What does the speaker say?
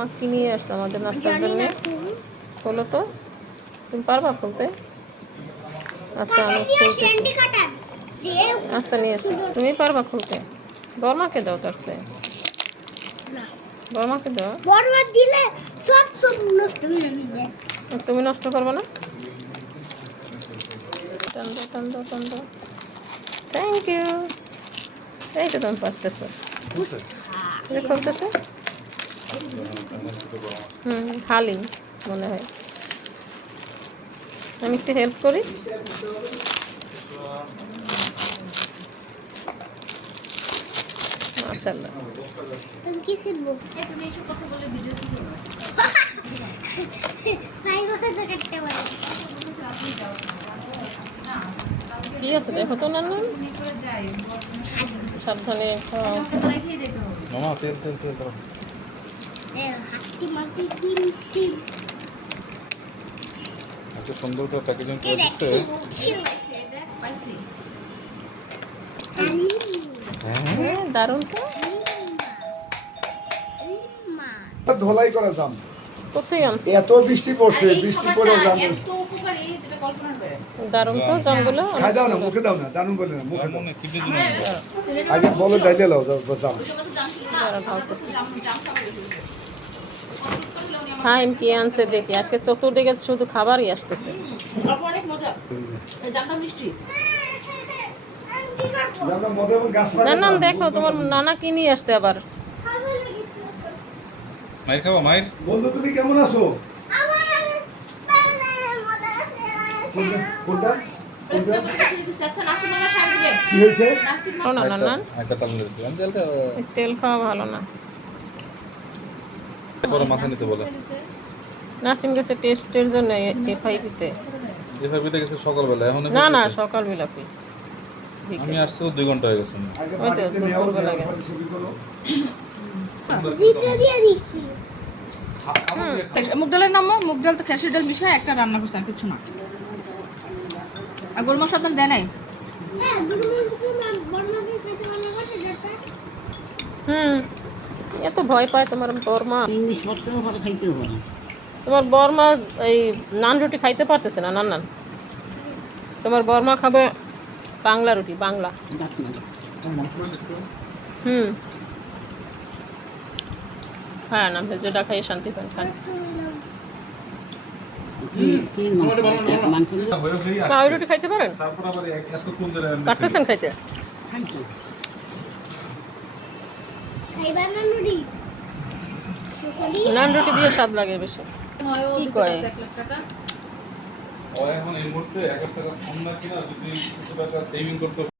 কি নিয়ে আসছে আমাদের নাস্তার জন্য? খোলো তো, তুমি পারবা খুলতে? আচ্ছা আমি খুলতেছি। আচ্ছা নিয়ে এসো, তুমি পারবা খুলতে? বর্মাকে দাও, তার চেয়ে বর্মাকে দাও। বর্মা দিলে সব সব নষ্ট করে দিবে। তুমি নষ্ট করবে না? টান দাও টান দাও টান দাও। Thank you. এই তো তুমি পারতেছো। খুলতেছে। হালিম মনে হয়। আমি একটু হেল্প করি। মাশাআল্লাহ। তুমি কি শিখবো? তুমি এসব কথা বলে ভিডিও শুরু করো। ভাই কথা কাটতে পারো। কি আছে দেখো তো নানু। সাবধানে খাও। মামা তেল তেল তেল দাও। হাতি মাটি টিম টিম এত সুন্দর করে প্যাকেজিং করে দিচ্ছে। হ্যাঁ দারুণ তো। ধোলাই করা জাম কোথায় আনছো? এত বৃষ্টি পড়ছে, বৃষ্টি পড়ে জাম দারুণ তো জামগুলো। খাই দাও না, মুখে দাও না, জানুন বলে না, মুখে দাও। মনে কিডনি জন্য আগে বলো ডাইলে লাও জাম। হ্যাঁ এম কি আনছে দেখি। আজকে চতুর্দিকে শুধু খাবারই আসতেছে। জামটা মধ্যে এবং গাছ না না দেখো তোমার নানা কি নিয়ে আসছে আবার। মাইর খাবো মাইর। বন্ধু তুমি কেমন আছো? কোনটা কোনটা কি হয়েছে? না না না একটা তাল নিয়েছিলাম তেলটা তেল খাওয়া ভালো না। বড় মাথা নিতে বলে। নাসিম গেছে টেস্টের জন্য এফআইপিতে। এভাবে গেছে সকালবেলা এখন না না সকালবেলা কি আমি আসছি 2 ঘন্টা হয়ে গেছে। আগে ওই তো, বাড়িতে নেও, দুপুরবেলা নেওয়ার গেছে। পরে ছবি করো। জিপে দিয়ে দিছি। মুগ ডালের নাম মুগ ডাল তো খেসারি ডাল মিশায় একটা রান্না করছে আর কিছু না। আর গরম মশলা তো দেয় নাই। হ্যাঁ বর্মাকে খেতে ভালো করে যেটা এত ভয় পায় তোমার বর্মা। ইংলিশ পড়তেও ভালো খাইতেও ভালো। তোমার বর্মা এই নান রুটি খাইতে পারতেছে না। নান নান তোমার বর্মা খাবে বাংলা রুটি, বাংলা। ডাক না হ্যাঁ না যেটা খাই শান্তি পান খান। কি মাংস না ওই রুটি খাইতে পারেন? তারপর আবার এত কোন জায়গায় পারতেছেন খাইতে? খাইতে খাইবা না নুডি সুসালি নান রুটি দিয়ে স্বাদ লাগে বেশি। কি করে? 1 লাখ টাকা ও এখন এই মুহূর্তে 1 টাকা কম না কিনা যদি কিছু টাকা সেভিং করতে